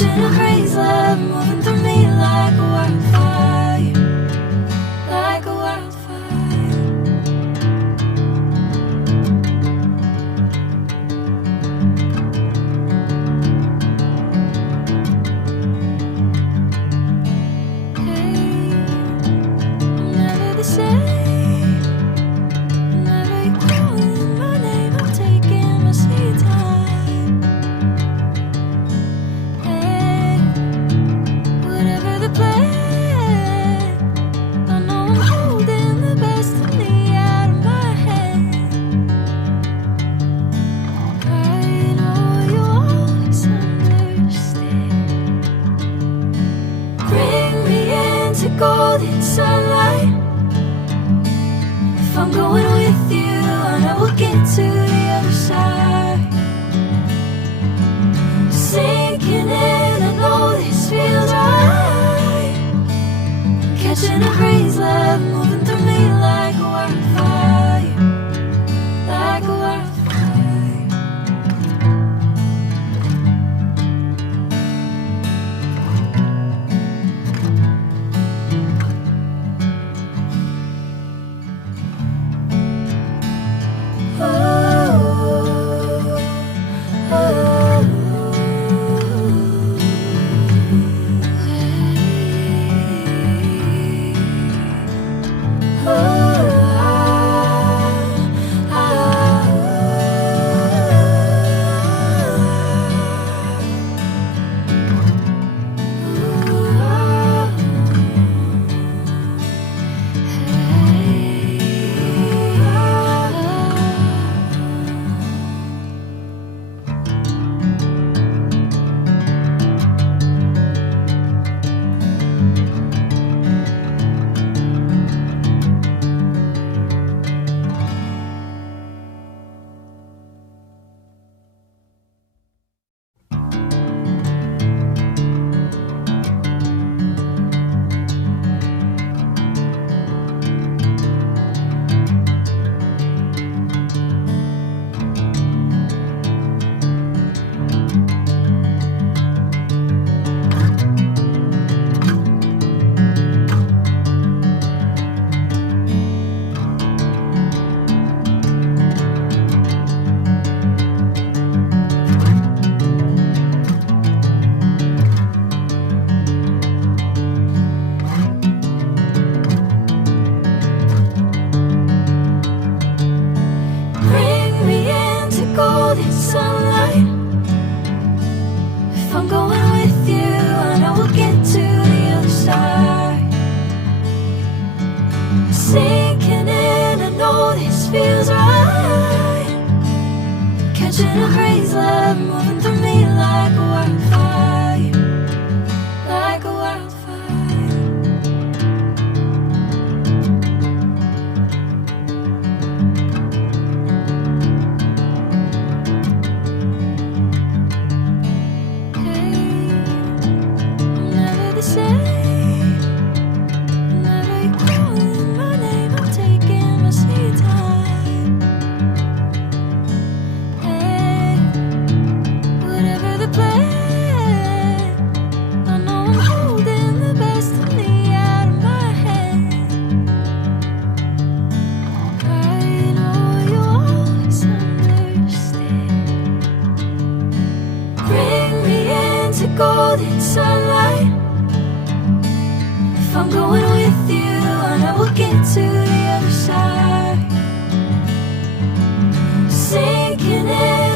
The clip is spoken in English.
Catching a crazy love moving through me like a wildfire, like a wildfire. Hey, I'm never the same. Whenever you're calling my name, I'm taking my sweet time. Hey, whatever the plan, I know I'm holding the best of me out of my hand. I know you always understand. Bring me into golden sunlight. If I'm going with you, I know we'll get to the other side. Sinking in, I know this feels right. Catching a crazy love moving through me like a wildfire, like a wildfire. Bring me into golden sunlight. If I'm going with you, I know we'll get to the other side. Sinking in, I know this feels right. Catching a crazy love moving through me like a wildfire, like a wildfire. Hey, I'm never the same. Whenever you're calling my name, I'm taking my sweet time. Hey, whatever the plan, I know I'm holding the best of me out of my hand. I know you always understand. Bring me into golden sunlight. If I'm going with you, I know we'll get to the other side. Sinking in,